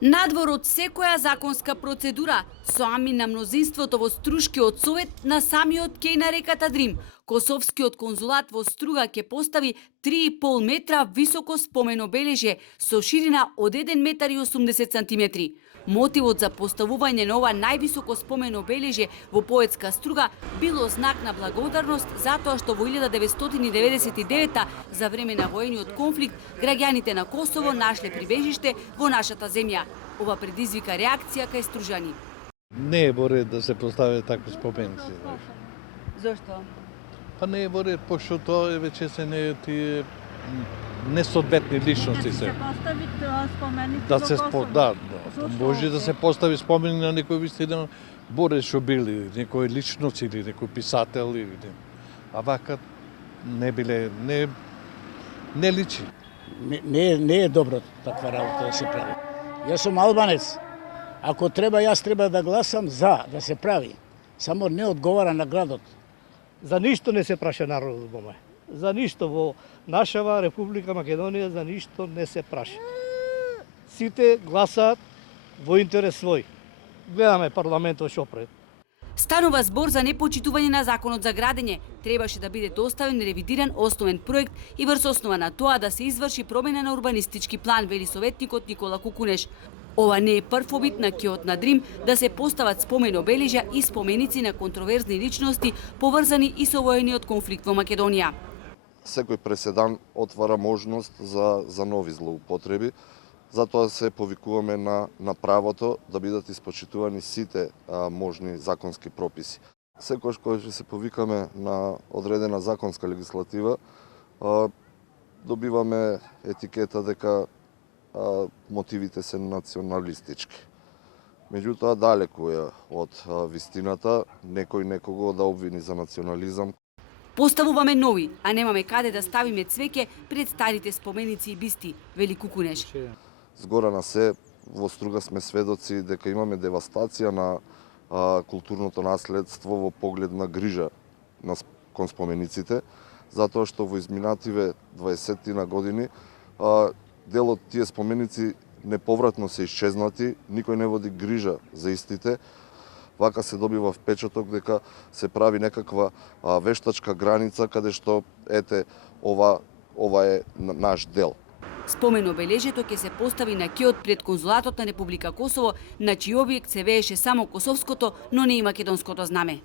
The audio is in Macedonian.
Надвор од секоја законска процедура, со амин на мнозинството во Струшкиот совет на самиот кеј на реката Дрим, Косовскиот конзулат во Струга ќе постави 3,5 метра високо спомен обележје со ширина од 1 метар и 80 сантиметри. Мотивот за поставување на ова највисоко спомен обележје во поетска Струга било знак на благодарност затоа што во 1999 за време на воениот конфликт граѓаните на Косово нашле прибежиште во нашата земја. Ова предизвика реакција кај стружани. Не е во ред да се постави такви споменици. Зошто? Па не е во ред, пошто тоа е веќе се не тие несоодветни личности се. Да се да, може да се постави спомен на некој вистина борец што били, некој личност или некој писател или а вака не биле не личи. Не е добро таква работа да се прави. Јас сум албанец. Ако треба, јас треба да гласам за да се прави. Само не одговара на градот. За ништо не се праша народот во мој. За ништо во нашава Република Македонија за ништо не се праша. Сите гласаат во интерес свој. Гледаме парламентот што пред. Станува збор за непочитување на законот за градење. Требаше да биде доставен ревидиран основен проект и врз основа на тоа да се изврши промена на урбанистички план, вели советникот Никола Кукунеш. Ова не е прв обид на кеот на Дрим да се постават спомен обележја и споменици на контроверзни личности поврзани и со воениот конфликт во Македонија. Секој преседан отвара можност за нови злоупотреби, затоа се повикуваме на правото да бидат испочитувани сите можни законски прописи. Секогаш кога ќе се повикаме на одредена законска легислатива, добиваме етикета дека мотивите се националистички. Меѓутоа, далеку е од вистината некој некого да обвини за национализам. Поставуваме нови, а немаме каде да ставиме цвеќе пред старите споменици и бисти, вели Кукунеш. Згора на се, во Струга сме сведоци дека имаме девастација на културното наследство во поглед на грижа кон спомениците, затоа што во изминативе 20 години дел од тие споменици неповратно се исчезнати, никој не води грижа за истите. Вака се добива впечаток дека се прави некаква вештачка граница каде што ете ова е наш дел. Спомен обележјето ќе се постави на кеот пред конзулатот на Република Косово, на чиј објект се вееше само косовското, но не и македонското знаме.